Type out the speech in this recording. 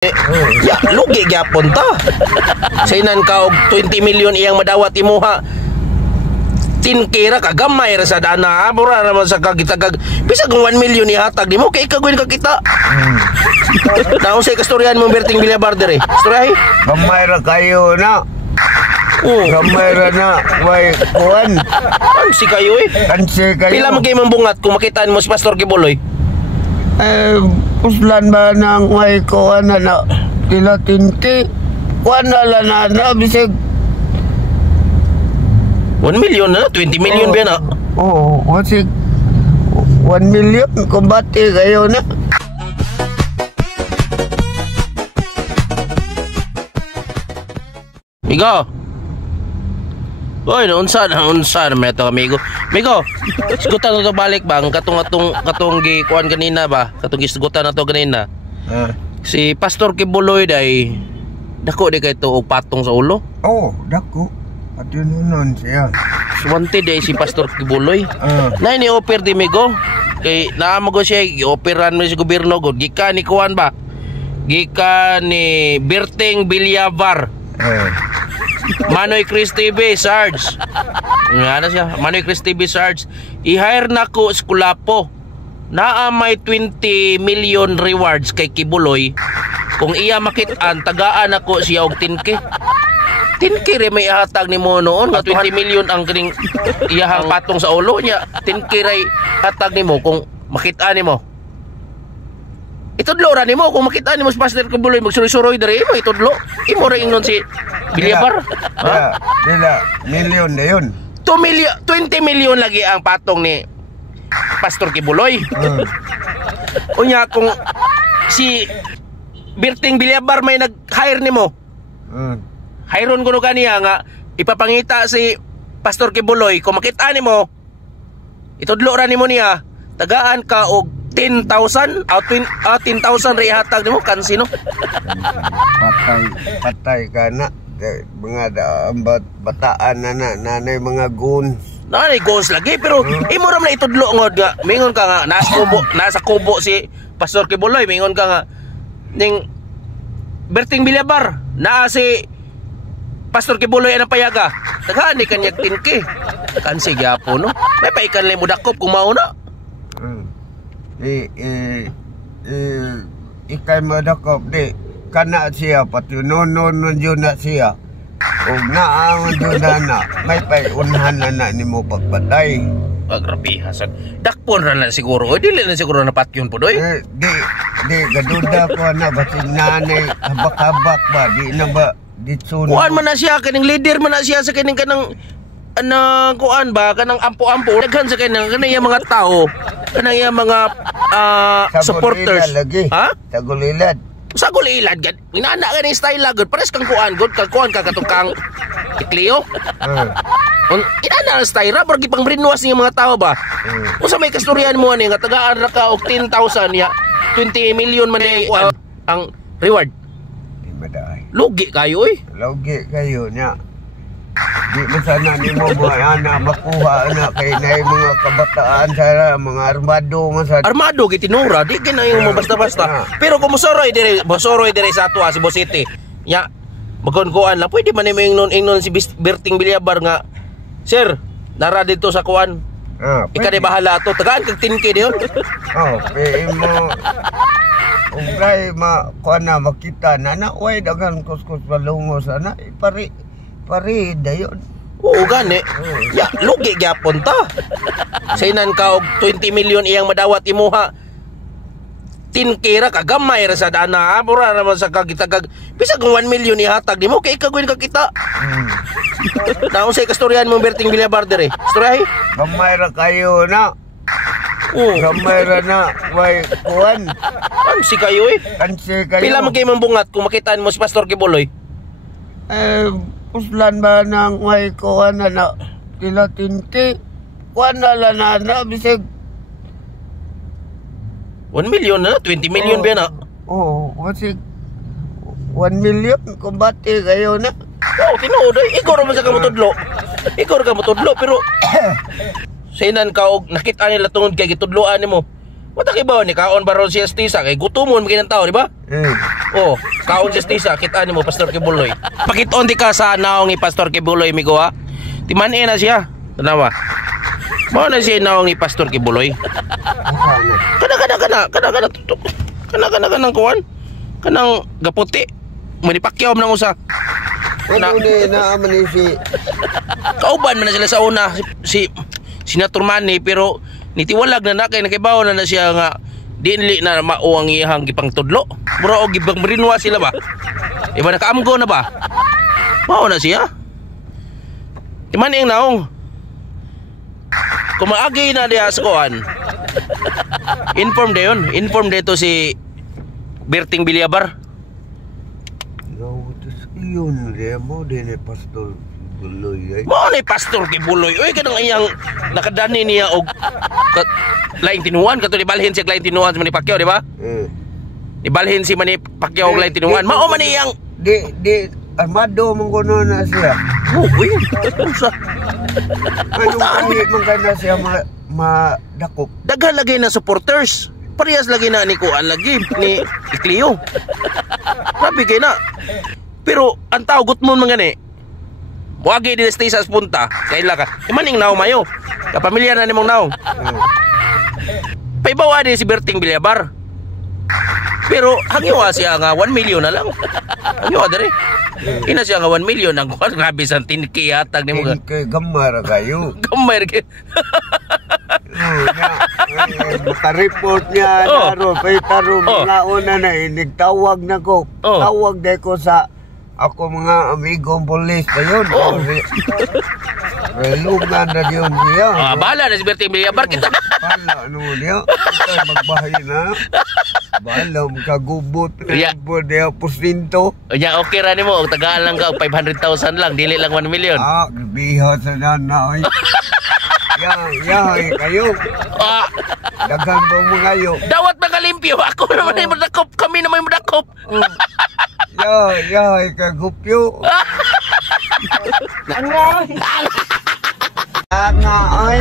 Ya, lugi gyapon ta. Sainan ka og 20 million iyang madawat imuha. Tinkira ka gamay ra sa dana, mura naman sa kagitagag. Bisag 1 million ihatag nimo kay ikaw ka kita. Naon say kastoryan mo Berting Villabar dire? Story? Gamay ra kayo na. Gamay ra na. Way kuan. Kansi kayo eh. Kansi kayo. Pila man kay mambungat kung makitaan mo si Pastor Kibuloy? Puslan ba nang way kuan na pila tinti? Kuan na bisag 1 million na, 20 million ba na? Oo, kasi 1 million kumbati kayo na. Migo. Oy, unsa may to amigo. Migo, sigutan na to balik bang katong gi kuan kanina ba? Katong gisgutan na to kanina. Si Pastor Kibuloy day dako di kay to og patong sa ulo. Oh, dako. At yun nun siya. Wanted day si Pastor Kibuloy. Na ni offer di Migo. Kay naamo go siya i-offeran mo sa gobyerno gud gikan ni kuan ba? Gikan ni Berting Villabar. Manoy Chris TV Sarge. Ano siya? Manoy Chris TV Sarge. I-hire na ko Skulapo. Naa may 20 million rewards kay Kibuloy. Kung iya makitaan, tagaan ako siya og 10K. 10K rin may ihatag ni mo noon. Nga 20 million ang kining iyahang patong sa ulo niya. 10K rin hatag ni mo kung makitaan ni mo. Itudlo ra nimo kung makita nimo si Pastor Kibuloy magsuroy-suroy diri mo itudlo. Imo ra ingnon si Villabar. Dila million na yun. 20 million lagi ang patong ni Pastor Kibuloy. Unya kung si Berting Villabar may nag-hire nimo. Hiron kuno kaniya nga ipapangita si Pastor Kibuloy kung makita nimo itudlo ra nimo niya tagaan ka og 10,000 10,000 ri hatag nimo kansino patay ka na mga bataan na nanay mga goons nanay goons lagi pero imo ra na itudlo ngod nga mingon ka nga nasa kubo si Pastor Kibuloy mingon ka nga ning Berting Villabar naa si Pastor Kibuloy ana payaga tagaan ni kanya 10K kansi gyapon no may paikan lang mo dakop kung mao na ikay madakop di kana siya pati nonon yun na siya o naangon yun na may payunhan na nimo pagpatay pagrabihasan dakpon ra na siguro o dili na siguro na patyon po doy di gaduda ko na basin nanay habak-habak ba di na ba ditsuno kuan man na siya kaning leader man na siya sa kaning kanang kuan ba kanang ampo-ampo daghan sa kanang mga tao kanang mga supporters ha sa gulilad gad inana ka ni style gud pares kang kuan ka katukang ikleo inana ang style ra pero gipang brinwas niya mga tao ba usa may kastoryan mo ani nga tagaan ra ka og 10,000 ya 20 million man ang reward lugi kayo lugi kayo nya di masana ni mo ana makuha na kay nay mga kabataan sa mga armado gitinura di kinay mo basta-basta pero kung mosoroy dire sa ato si Bosite nya magkuan la pwede man nimo ingnon si Berting Villabar nga sir nara dito sa kuan ika di bahala to tagaan kag 10K diyon mo ugay kuan na makita na way dagan kuskus balungos ana pari dayon. Oo gani. Ya, lugi gyapon ta. Sainan ka og 20 million iyang madawat imuha. 10K ra ka gamay ra sa dana, mura naman sa kagitagag. Bisag 1 million ihatag nimo kay ikaw ka kita. Naon say kastoryan mo Berting Villabar dire? Story? Gamay ra kayo na. Gamay ra na. Way kuan. Kansi kayo Kansi kayo. Pila man kay mambungat kung makitaan mo si Pastor Kibuloy? Puslan ba nang may kuan na pila tinti? Kuan na bisag 1 million na, 20 million ba na? Oo, kasi 1 million kumbati kayo na. Tinuod ikaw ra man sa kamutudlo. Pero sainan ka og nakita nila tungod kay gitudloan nimo. Wata kay ba ni kaon baron si Estisa kay gutumon maging tao, di ba? Oh, kaon si Estisa kita ni mo Pastor Kibuloy. Pakiton di ka sa naong ni Pastor Kibuloy migo ha. Timan-e na siya. Tanawa. Mao na siya naong ni Pastor Kibuloy. Kanang kuwan. Kanang gaputi. Manipakyaw man ang usa. Ano ni naaman ni si kauban man na sila sa una si Senator Manny pero nitiwalag na kay nakibaw na siya nga dinli na mao ang iyang gipang tudlo. Mura og gibang marinwa sila ba? Iba nakaamgo na ba? Mao na siya. Iman ing naong. Kung maagi na diha sa kuan. Inform to si Berting Bilyabar. Yun, mo din Pastor Kibuloy. Mo ni Pastor Kibuloy. Oy kanang iyang nakadani niya og laing tinuan kato ibalhin siya laing tinuan sa Manny Pacquiao, di ba? Ibalhin si Manny Pacquiao og laing tinuan. Mao man iyang di armado mong kuno na siya. Uy, unsa? Ano man kana siya madakop. Daghan lagi na supporters. Parehas lagi na ni kuan lagi ni Cleo. Grabe kay na. Pero ang tao gutmon man gani. Wagi di stay sa punta. Kaila ka. Imaning naw mayo. Kapamilya na nimong naw. Paibawa di si Berting Bilyabar. Pero hangyo siya nga 1 million na lang. Hangyo dere. Ina siya nga 1 million ang kuan grabe sa 10K hatag nimo. 10K gamar kayo. Gamay kay. Maka-report niya naro, taro mga una na nagtawag na ko. Tawag de ko sa ako mga amigong polis na yun. Relugan na yun siya. Bahala na si Berting Bilyabar kita. Bahala ano niya. Magbahay na. Bahala magkagubot. Gubot niya porsinto. Ya okay ra nimo og tagaan lang ka 500,000 lang dili lang 1 million. Biha sa nana. Yahay kayo. Daghang po mo ngayo. Dawat magalimpyo. Ako naman ay madakop. Kami naman ay madakop. Yahay ka gupyo. Nga ay.